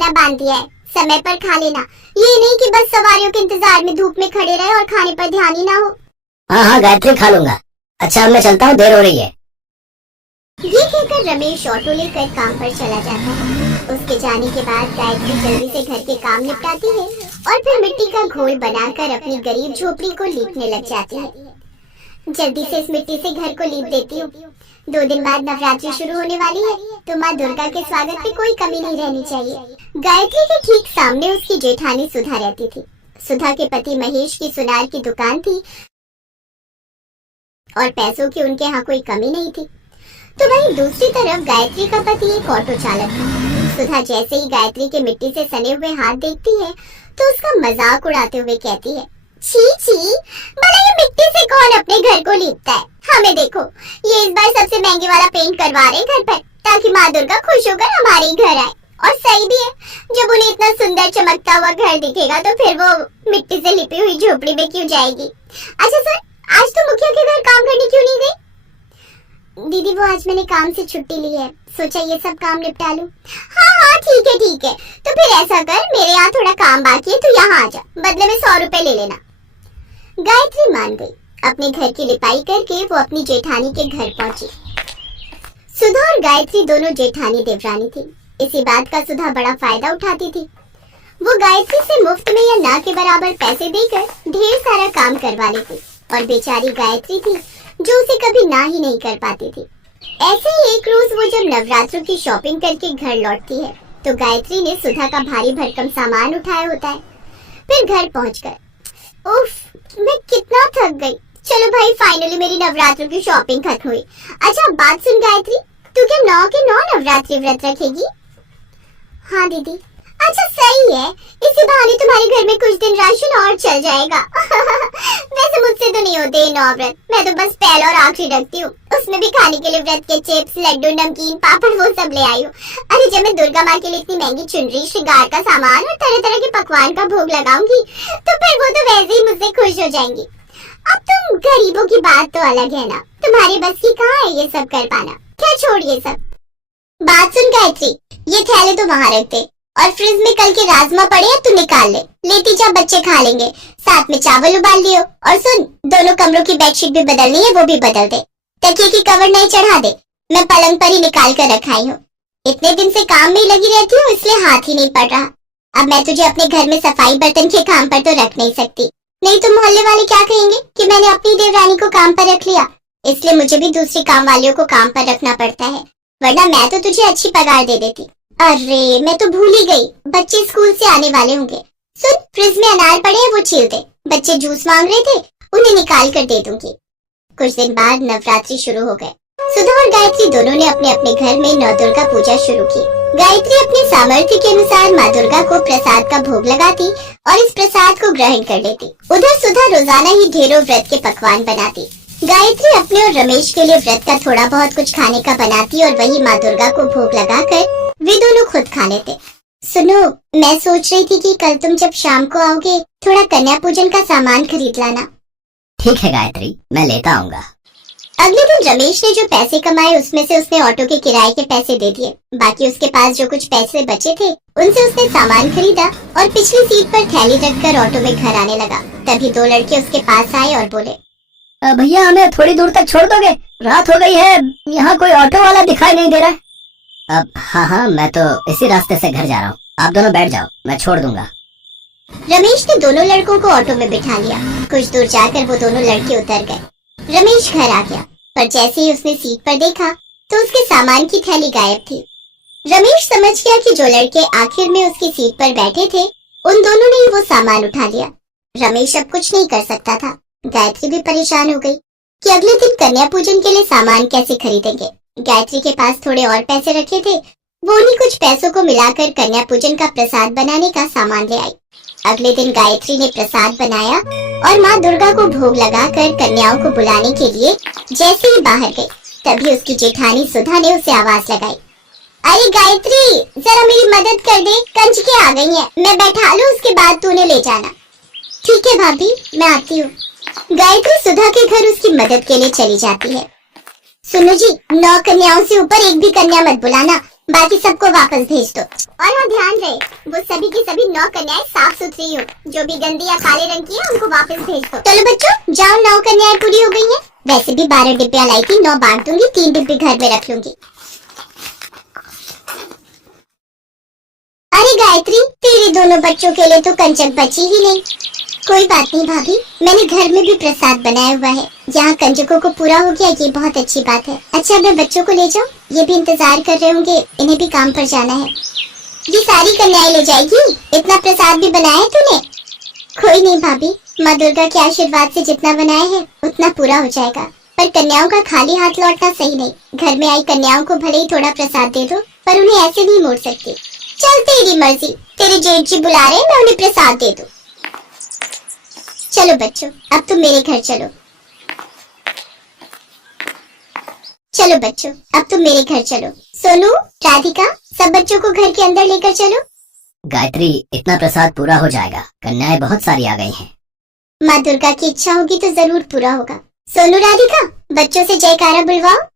खाना बांध दिया है, समय पर खा लेना। ये नहीं कि बस सवारियों के इंतजार में धूप में खड़े रहे और खाने पर ध्यान ही ना हो। हाँ हाँ गायत्री, खा लूंगा। अच्छा अब मैं चलता हूँ, देर हो रही है। ये कहकर रमेश ऑटो लेकर काम पर चला जाता है। उसके जाने के बाद गायत्री जल्दी से घर के काम निपटाती है और फिर मिट्टी का घोल बनाकर अपनी गरीब झोपड़ी को लीपने लग जाती है। जल्दी से इस मिट्टी से घर को लीप देती हूँ। 2 दिन बाद नवरात्रि शुरू होने वाली है, तो माँ दुर्गा के स्वागत में कोई कमी नहीं रहनी चाहिए। गायत्री के ठीक सामने उसकी जेठानी सुधा रहती थी। सुधा के पति महेश की सुनार की दुकान थी और पैसों की उनके यहाँ कोई कमी नहीं थी। तो वहीं दूसरी तरफ गायत्री का पति एक ऑटो चालक था। सुधा जैसे ही गायत्री के मिट्टी से सने हुए हाथ देखती है तो उसका मजाक उड़ाते हुए कहती है, छी छी, भला ये मिट्टी से कौन अपने घर को लीपता है? हमें देखो, ये इस बार सबसे महंगे वाला पेंट करवा रहे घर पर, ताकि माँ दुर्गा खुश होकर हमारे ही घर आए। और सही भी है, जब उन्हें इतना सुंदर चमकता हुआ घर दिखेगा तो फिर वो मिट्टी से लिपी हुई झोपड़ी में क्यों जाएगी? अच्छा सर, आज तो मुखिया के घर काम करने क्यों नहीं गई? दीदी वो आज मैंने काम से छुट्टी ली है, सोचा ये सब काम निपटा लूं। हाँ हाँ ठीक है ठीक है, तो फिर ऐसा कर, मेरे यहाँ थोड़ा काम बाकी है, तो यहाँ आ जा, बदले में 100 रुपए ले लेना। गायत्री मान गई। अपने घर की लिपाई करके वो अपनी जेठानी के घर पहुंची। सुधा और गायत्री दोनों जेठानी देवरानी थी। इसी बात का सुधा बड़ा फायदा उठाती थी। वो गायत्री से मुफ्त में या ना के बराबर पैसे देकर ढेर सारा काम करवा लेती और बेचारी गायत्री थी जो उसे कभी ना ही नहीं कर पाती थी। ऐसे ही एक रोज वो जब नवरात्रों की शॉपिंग करके घर लौटती है तो गायत्री ने सुधा का भारी भरकम सामान उठाया होता है। फिर घर पहुंचकर उफ, मैं कितना थक गई। चलो भाई, फाइनली मेरी नवरात्रों की शॉपिंग खत्म हुई। अच्छा बात सुन गायत्री, तू क्या 9 के 9 नवरात्रि व्रत रखेगी? हाँ दीदी। अच्छा सही है, इसी बहाने तुम्हारे घर में कुछ दिन राशन और चल जाएगा। वैसे मुझसे तो नहीं होते 9 व्रत, मैं तो बस पहला और आखिरी रखती हूँ। उसमें भी खाने के लिए व्रत के चिप्स, लड्डू, नमकीन, पापड़ वो सब ले आई हूँ। अरे जब मैं दुर्गा माँ के लिए इतनी महंगी चुनरी, श्रृंगार का सामान और तरह तरह के पकवान का भोग लगाऊंगी तो फिर वो तो वैसे ही मुझसे खुश हो जाएंगी। अब तुम गरीबों की बात तो अलग है ना, तुम्हारे बस की कहाँ है ये सब कर पाना। क्या छोड़ ये सब। बात सुन गायत्री, ये थैले तो वहाँ रख दे और फ्रिज में कल के राजमा पड़े हैं तू निकाल ले, लेती जा, बच्चे खा लेंगे। साथ में चावल उबाल लियो। और सुन, दोनों कमरों की बेडशीट भी बदलनी है, वो भी बदल दे। तकिए की कवर नहीं चढ़ा दे, मैं पलंग पर ही निकाल कर रखाई हूँ। इतने दिन से काम में लगी रहती हूँ इसलिए हाथ ही नहीं पड़ रहा। अब मैं तुझे अपने घर में सफाई बर्तन के काम पर तो रख नहीं सकती, नहीं तो मोहल्ले वाले क्या कहेंगे कि मैंने अपनी देवरानी को काम पर रख लिया। इसलिए मुझे भी दूसरी काम वालियों को काम पर रखना पड़ता है, वरना मैं तो तुझे अच्छी पगार दे देती। अरे मैं तो भूल ही गई, बच्चे स्कूल से आने वाले होंगे। सुन, फ्रिज में अनार पड़े हैं वो छील दे, बच्चे जूस मांग रहे थे, उन्हें निकाल कर दे दूंगी। कुछ दिन बाद नवरात्रि शुरू हो गए। सुधा और गायत्री दोनों ने अपने अपने घर में नौ दुर्गा पूजा शुरू की। गायत्री अपने सामर्थ्य के अनुसार माँ दुर्गा को प्रसाद का भोग लगाती और इस प्रसाद को ग्रहण कर लेती। उधर सुधा रोजाना ही ढेरों व्रत के पकवान बनाती। गायत्री अपने और रमेश के लिए व्रत का थोड़ा बहुत कुछ खाने का बनाती और वही माँ दुर्गा को भोग लगाकर वे दोनों खुद खा लेते। सुनो, मैं सोच रही थी कि कल तुम जब शाम को आओगे थोड़ा कन्या पूजन का सामान खरीद लाना। ठीक है गायत्री, मैं लेता आऊंगा। अगले दिन रमेश ने जो पैसे कमाए उसमें से उसने ऑटो के किराए के पैसे दे दिए। बाकी उसके पास जो कुछ पैसे बचे थे उनसे उसने सामान खरीदा और पिछली सीट पर थैली रखकर ऑटो में घर आने लगा। तभी 2 लड़के उसके पास आए और बोले, भैया हमें थोड़ी दूर तक छोड़ दोगे? रात हो गई है, यहाँ कोई ऑटो वाला दिखाई नहीं दे रहा है। अब हाँ, मैं तो इसी रास्ते से घर जा रहा हूँ, आप दोनों बैठ जाओ, मैं छोड़ दूंगा। रमेश ने दोनों लड़कों को ऑटो में बिठा लिया। कुछ दूर जाकर वो दोनों लड़के उतर गए। रमेश घर आ गया, पर जैसे ही उसने सीट पर देखा तो उसके सामान की थैली गायब थी। रमेश समझ गया कि जो लड़के आखिर में उसकी सीट पर बैठे थे उन दोनों ने ही वो सामान उठा लिया। रमेश अब कुछ नहीं कर सकता था। गायत्री भी परेशान हो गई कि अगले दिन कन्या पूजन के लिए सामान कैसे खरीदेंगे। गायत्री के पास थोड़े और पैसे रखे थे, वो उन्हीं कुछ पैसों को मिलाकर कन्या पूजन का प्रसाद बनाने का सामान ले आई। अगले दिन गायत्री ने प्रसाद बनाया और माँ दुर्गा को भोग लगाकर कन्याओं को बुलाने के लिए जैसे ही बाहर गई तभी उसकी जेठानी सुधा ने उसे आवाज लगाई, अरे गायत्री, जरा मेरी मदद कर दे, कंजके आ गई हैं, मैं बैठा लूं, उसके बाद तूने ले जाना। ठीक है भाभी, मैं आती हूँ। गायत्री सुधा के घर उसकी मदद के लिए चली जाती है। सुनो जी, 9 कन्याओं से ऊपर एक भी कन्या मत बुलाना, बाकी सबको वापस भेज दो। और हाँ, ध्यान रहे वो सभी की सभी 9 कन्याएं साफ सुथरी हो। जो भी गंदी या काले रंग की है उनको वापस भेज दो। चलो बच्चों जाओ, 9 कन्याएं पूरी हो गई हैं। वैसे भी 12 डिब्बियां लाई थी, 9 बांट दूंगी, 3 डिब्बे घर में रख लूंगी। अरे गायत्री, तेरे दोनों बच्चों के लिए तो कंजक बची ही नहीं। कोई बात नहीं भाभी, मैंने घर में भी प्रसाद बनाया हुआ है। यहाँ कंजकों को पूरा हो गया, ये बहुत अच्छी बात है। अच्छा, मैं बच्चों को ले जाऊँ? ये भी इंतजार कर रहे होंगे, इन्हें भी काम पर जाना है। ये सारी कन्याएं ले जाएगी? इतना प्रसाद भी बनाया है तूने? कोई नहीं भाभी, माँ दुर्गा के आशीर्वाद से जितना बनाया है उतना पूरा हो जाएगा। पर कन्याओं का खाली हाथ लौटना सही नहीं। घर में आई कन्याओं को भले ही थोड़ा प्रसाद दे दो, पर उन्हें ऐसे नहीं मोड़ सकती। चल तेरी मर्जी, तेरे जेठ जी बुला रहे हैं, मैं उन्हें प्रसाद दे दूं। चलो बच्चों, अब तुम मेरे घर चलो। चलो बच्चों, अब तुम मेरे घर चलो। सोनू, राधिका, सब बच्चों को घर के अंदर लेकर चलो। गायत्री, इतना प्रसाद पूरा हो जाएगा, कन्याएं बहुत सारी आ गई हैं। माँ दुर्गा की इच्छा होगी तो जरूर पूरा होगा। सोनू, राधिका, बच्चों से जयकारा बुलवाओ।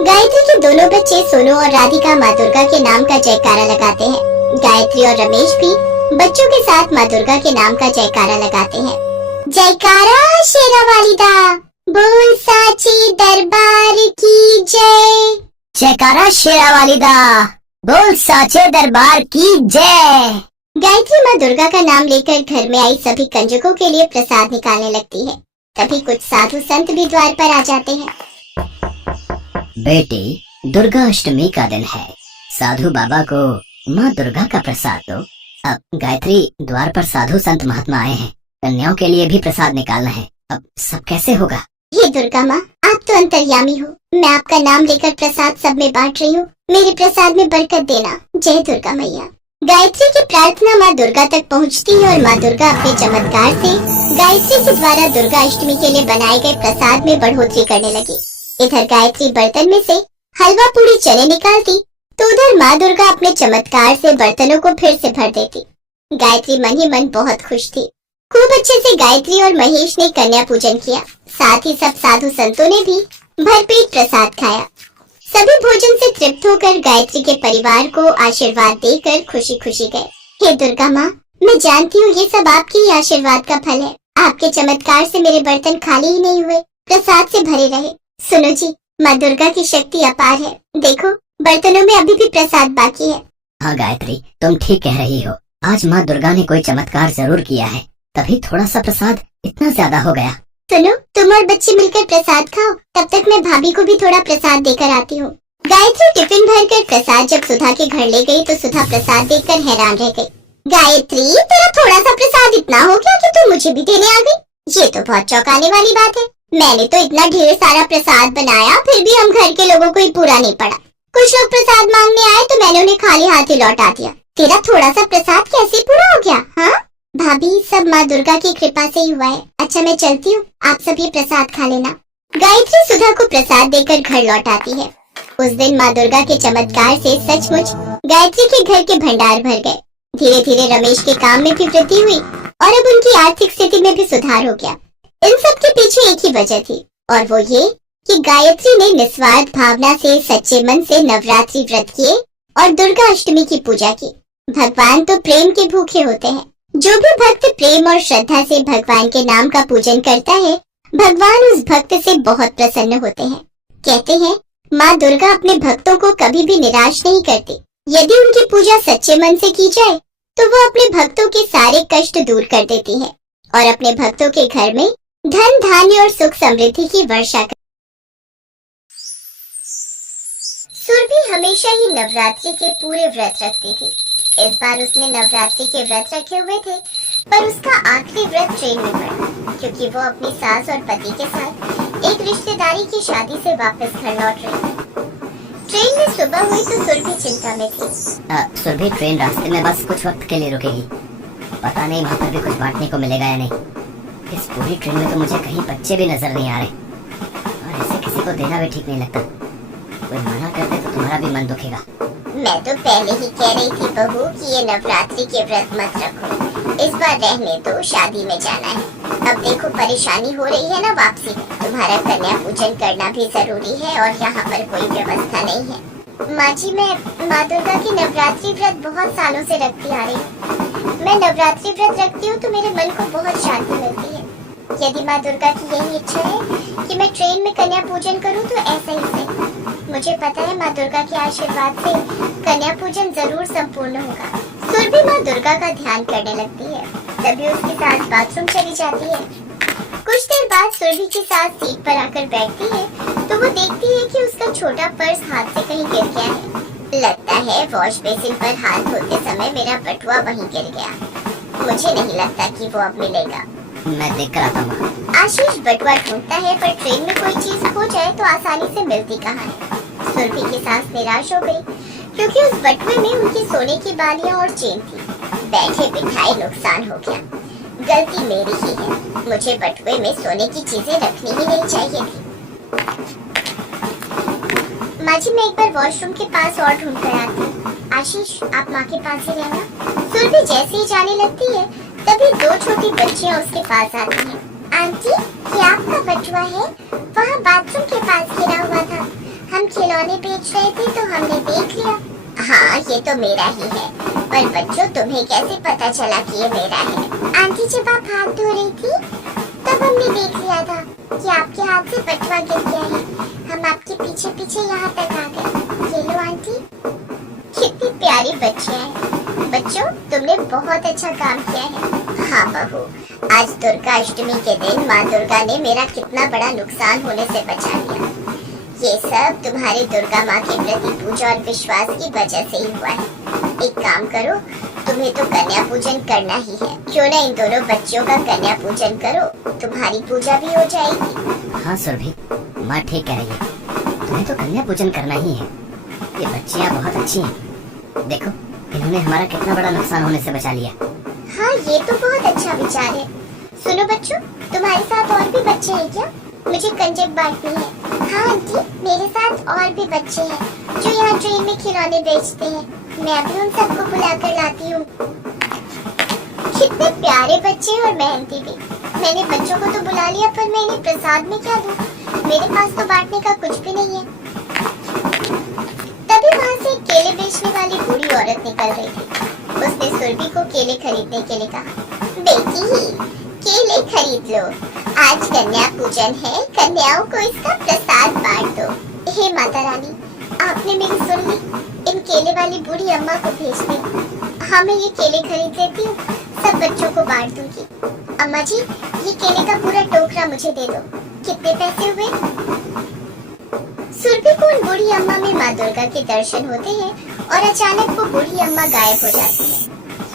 गायत्री के दोनों बच्चे सोनू और राधिका माँ दुर्गा के नाम का जयकारा लगाते हैं। गायत्री और रमेश भी बच्चों के साथ माँ दुर्गा के नाम का जयकारा लगाते हैं। जयकारा शेरा वालिदा, बोल साचे दरबार की जय। जयकारा शेरा वालिदा, बोल साचे दरबार की जय। गायत्री माँ दुर्गा का नाम लेकर घर में आई सभी कंजकों के लिए प्रसाद निकालने लगती है। तभी कुछ साधु संत भी द्वार पर आ जाते हैं। बेटी, दुर्गा अष्टमी का दिन है, साधु बाबा को माँ दुर्गा का प्रसाद दो। अब गायत्री, द्वार पर साधु संत महात्मा आए हैं, कन्याओं के लिए भी प्रसाद निकालना है। अब सब कैसे होगा? हे दुर्गा माँ, आप तो अंतर्यामी हो। मैं आपका नाम लेकर प्रसाद सब में बांट रही हूँ, मेरे प्रसाद में बरकत देना। जय दुर्गा मैया। गायत्री की प्रार्थना माँ दुर्गा तक पहुँचती है और माँ दुर्गा अपने चमत्कार से गायत्री के द्वारा दुर्गा अष्टमी के लिए बनाए गए प्रसाद में बढ़ोतरी करने लगी। इधर गायत्री बर्तन में से हलवा पूरी चने निकालती, तो उधर माँ दुर्गा अपने चमत्कार से बर्तनों को फिर से भर देती। गायत्री मन ही मन बहुत खुश थी। खूब अच्छे से गायत्री और महेश ने कन्या पूजन किया। साथ ही सब साधु संतों ने भी भरपेट प्रसाद खाया। सभी भोजन से तृप्त होकर गायत्री के परिवार को आशीर्वाद देकर खुशी खुशी गए। हे दुर्गा माँ, मैं जानती हूँ ये सब आपके ही आशीर्वाद का फल है। आपके चमत्कार से मेरे बर्तन खाली ही नहीं हुए, प्रसाद से भरे रहे। सुनो जी, माँ दुर्गा की शक्ति अपार है। देखो, बर्तनों में अभी भी प्रसाद बाकी है। हाँ गायत्री, तुम ठीक कह रही हो। आज माँ दुर्गा ने कोई चमत्कार जरूर किया है, तभी थोड़ा सा प्रसाद इतना ज्यादा हो गया। सुनो, तुम और बच्चे मिलकर प्रसाद खाओ, तब तक मैं भाभी को भी थोड़ा प्रसाद देकर आती हूँ। गायत्री टिफिन भरकर प्रसाद जब सुधा के घर ले गई तो सुधा प्रसाद देखकर हैरान रह गई। गायत्री, तेरा थोड़ा सा प्रसाद इतना हो गया कि तू मुझे भी देने आ गई? ये तो बहुत चौंकाने वाली बात है। मैंने तो इतना ढेर सारा प्रसाद बनाया, फिर भी हम घर के लोगों को ही पूरा नहीं पड़ा। कुछ लोग प्रसाद मांगने आए तो मैंने उन्हें खाली हाथ ही लौटा दिया। तेरा थोड़ा सा प्रसाद कैसे पूरा हो गया? हाँ भाभी, सब माँ दुर्गा की कृपा से ही हुआ है। अच्छा, मैं चलती हूँ, आप सब ये प्रसाद खा लेना। गायत्री सुधा को प्रसाद देकर घर लौट आती है। उस दिन माँ दुर्गा के चमत्कार से सचमुच गायत्री के घर के भंडार भर गए। धीरे धीरे रमेश के काम में भी वृद्धि हुई और अब उनकी आर्थिक स्थिति में भी सुधार हो गया। इन सब के पीछे एक ही वजह थी, और वो ये कि गायत्री ने निस्वार्थ भावना से सच्चे मन से नवरात्रि व्रत किए और दुर्गा अष्टमी की पूजा की। भगवान तो प्रेम के भूखे होते हैं। जो भी भक्त प्रेम और श्रद्धा से भगवान के नाम का पूजन करता है, भगवान उस भक्त से बहुत प्रसन्न होते हैं। कहते हैं, माँ दुर्गा अपने भक्तों को कभी भी निराश नहीं करती। यदि उनकी पूजा सच्चे मन से की जाए तो वो अपने भक्तों के सारे कष्ट दूर कर देती है और अपने भक्तों के घर में धन धान्य और सुख समृद्धि की वर्षा कर। सुरभि हमेशा ही नवरात्रि के पूरे व्रत रखती थी। इस बार उसने नवरात्रि के व्रत रखे हुए थे, पर उसका आखिरी व्रत ट्रेन में पड़ा, क्योंकि वो अपनी सास और पति के साथ एक रिश्तेदारी की शादी से वापस घर लौट रही थी। ट्रेन में सुबह हुई तो सुरभि चिंता में थी। सुरभि, ट्रेन रास्ते में बस कुछ वक्त के लिए रुकेगी। पता नहीं वहाँ पर भी कुछ बांटने को मिलेगा या नहीं। इस पूरी ट्रेन में तो मुझे कहीं बच्चे भी नजर नहीं आ रहे, और ऐसे किसी को देना भी ठीक नहीं लगता। कोई मना कर दे तो तुम्हारा भी मन दुखेगा। मैं तो पहले ही कह रही थी बहू कि ये नवरात्रि के व्रत मत रखो, इस बार रहने दो, शादी में जाना है। अब देखो परेशानी हो रही है ना वापसी में, तुम्हारा कन्या पूजन करना भी जरूरी है और यहाँ पर कोई व्यवस्था नहीं है। माँ जी, मैं माँ दुर्गा की नवरात्रि व्रत बहुत सालों से रखती आ रही हूँ। मैं नवरात्रि व्रत रखती हूँ तो मेरे मन को बहुत शांति मिलती है। यदि माँ दुर्गा की यही इच्छा है कि मैं ट्रेन में कन्या पूजन करूँ तो ऐसा ही सही। मुझे पता है माँ दुर्गा के आशीर्वाद से कन्या पूजन जरूर संपूर्ण होगा। सुरभि माँ दुर्गा का ध्यान करने लगती है। तभी उसकी सास बाथरूम चली जाती है। कुछ देर बाद सुरभि की सास सीट पर आकर बैठती है तो वो देखती है कि उसका छोटा पर्स हाथ से कहीं गिर गया है। लगता है वॉश बेसिन पर हाथ धोते समय मेरा बटुआ वहीं गिर गया। मुझे नहीं लगता कि वो अब मिलेगा। मैं देख कर आता हूँ। आशीष बटुआ ढूंढता है पर ट्रेन में कोई चीज खो जाए तो आसानी से मिलती कहाँ है। सुरभि की सास निराश हो गई क्योंकि उस बटुए में उनकी सोने की बालियां और चेन थी। बैठे बिठाए नुकसान हो गया। गलती मेरी ही है। मुझे बटुए में सोने की चीजें रखनी ही नहीं चाहिए थी। माँ जी, मैं एक बार वॉशरूम के पास और ढूंढ कर आती हूँ। आशीष, आप माँ के पास ही रहना। सुरभि जैसे ही जाने लगती है तभी दो छोटी बच्चियाँ उसके पास आती हैं। आंटी, ये आपका बटुआ है? वहाँ बाथरूम के पास गिरा हुआ था। हम खिलौने बेच रहे थे तो हमने देख लिया। हाँ, ये तो मेरा ही है। पर बच्चों, तुम्हें कैसे पता चला कि ये मेरा है? आंटी, जब आप हाथ धो रही थी तब हमने देख लिया था कि आपके हाथ से बटुआ गिर गया है। हम आपके पीछे पीछे यहाँ तक आ गए। ये लो आंटी। कितनी प्यारी बच्चियाँ हैं। बच्चों, तुमने बहुत अच्छा काम किया है। हाँ बहू, आज दुर्गा अष्टमी के दिन माँ दुर्गा ने मेरा कितना बड़ा नुकसान होने से बचा लिया। ये सब तुम्हारी दुर्गा माँ के प्रति पूजा और विश्वास की वजह से ही हुआ है। एक काम करो, तुम्हें तो कन्या पूजन करना ही है। क्यों ना इन दोनों बच्चियों का कन्या पूजन करो, तुम्हारी पूजा भी हो जाएगी। हाँ सुरभि, माँ ठीक कह रही है। तुम्हें तो कन्या पूजन करना ही है। ये बच्चियाँ बहुत अच्छी हैं। देखो, इन्होंने हमारा कितना बड़ा नुकसान होने से बचा लिया। हाँ, ये तो बहुत अच्छा विचार है। सुनो बच्चों, तुम्हारे साथ और भी बच्चे हैं क्या? मुझे कंजक बांटनी है। हाँ आंटी, मेरे साथ और भी बच्चे हैं जो यहाँ ट्रेन में खिलौने बेचते हैं। मैं अभी उन सबको बुला कर लाती हूँ। कितने प्यारे बच्चे और मेहनती भी। मैंने बच्चों को तो बुला लिया पर मैं इन्हें प्रसाद में क्या दूँ? मेरे पास तो बांटने का कुछ भी नहीं है। तभी वहाँ से केले बेचने वाली बूढ़ी औरत निकल रही थी। उसने सुरभि को केले खरीदने के लिए कहा। बेटी, केले खरीद लो। आज कन्या पूजन है, कन्याओं को इसका प्रसाद बांट दो। हे माता रानी, आपने मेरी सुन ली। इन केले वाली बूढ़ी अम्मा को भेज दे। हाँ, मैं ये केले खरीद लेती हूँ, सब बच्चों को बांट दूंगी। अम्मा जी, ये केले का पूरा टोकरा मुझे दे दो। कितने पैसे हुए? सुरभि को उन बूढ़ी अम्मा में माँ दुर्गा के दर्शन होते हैं और अचानक वो बूढ़ी अम्मा गायब हो जाती है।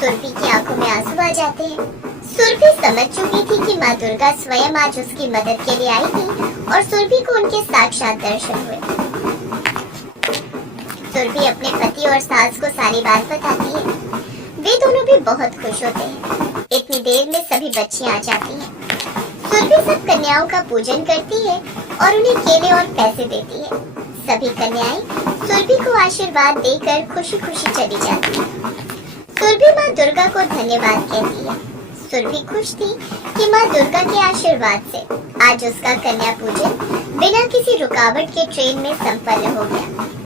सुरभि की आंखों में आंसू आ जाते हैं। सुरभि समझ चुकी थी कि माँ दुर्गा स्वयं आज उसकी मदद के लिए आई थी और सुरभि को उनके साक्षात दर्शन हुए। सुरभि अपने पति और सास को सारी बात बताती है। वे दोनों भी बहुत खुश होते हैं। इतनी देर में सभी बच्चियां आ जाती हैं। सुरभि सब कन्याओं का पूजन करती है और उन्हें केले और पैसे देती है। सभी कन्याएं सुरभि को आशीर्वाद देकर खुशी खुशी चली जाती हैं। सुरभि माँ दुर्गा को धन्यवाद कहती है। सुरभि खुश थी कि माँ दुर्गा के आशीर्वाद से आज उसका कन्या पूजन बिना किसी रुकावट के ट्रेन में संपन्न हो गया।